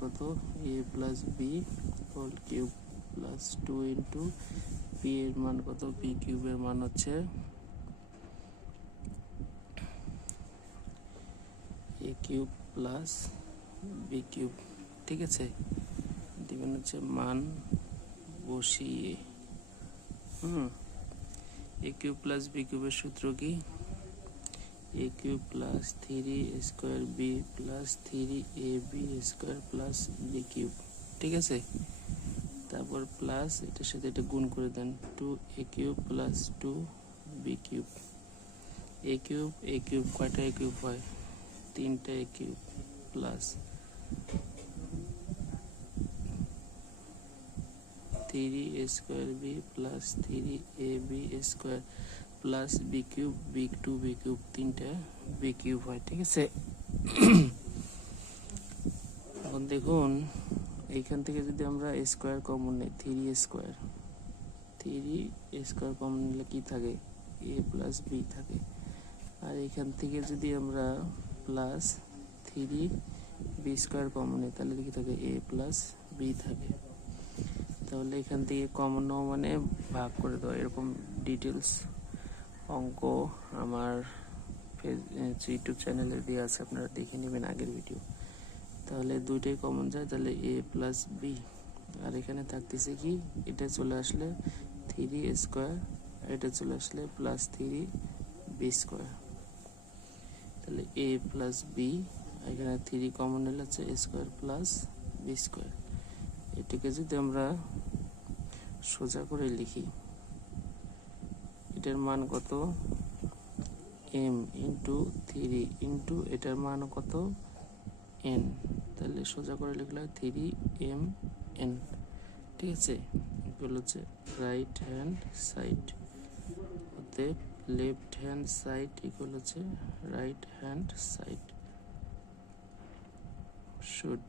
কত? A plus b whole cube plus two into p এর মান কত? পি কিউবের মান হচ্ছে a cube plus b cube ঠিক আছে? দিবেন হচ্ছে মান বসিয়ে। হুম। এ কিউব প্লাস বি কিউবের সূত্র কি? A cube plus three square b plus three a b square plus b cube ঠিক আছে? তারপর প্লাস এটার সাথে এটা গুণ করে দেন two a cube plus two b cube a cube a cube কয়টা এ কিউব হয়? তিনটা a cube plus three a square b plus three a b square plus b cube b two b cube তিনটা B cube হয়, ঠিক আছে? এখন দেখুন, এইখান থেকে যদি আমরা স্কোয়ার কমন নিই three square three square common নিলে কি থাকে? এ প্লাস বি থাকে। আর এখান থেকে যদি আমরা plus three b square common নিই, তাহলে কি থাকে? এ প্লাস বি থাকে। তাহলে এখান থেকে কমন মানে ভাগ করে দেওয়া, এরকম ডিটেলস অঙ্ক আমার ইউটিউব চ্যানেলে দেওয়া আছে, আপনারা দেখে নেবেন আগের ভিডিও তাহলে দুইটাই কমন যায়, তাহলে এ প্লাস বি আর এখানে থাকতেছে কি? এটা চলে আসলে থ্রি স্কোয়ার এটা চলে আসলে প্লাস থ্রি বি স্কোয়ার তাহলে এ প্লাস বি এখানে থ্রি কমন নিলে হচ্ছে স্কোয়ার প্লাস বি স্কোয়ার এটাকে যদি আমরা সোজা করে লিখি এটার মান কত? এম ইন্টু থ্রি ইন্টু এটার মান কত? এন তাহলে সোজা করে লিখলে থ্রি এম এন ঠিক আছে? এগুলো হচ্ছে রাইট হ্যান্ড সাইড অতএব লেফট হ্যান্ড সাইড ইকুয়াল হচ্ছে রাইট হ্যান্ড সাইড শুড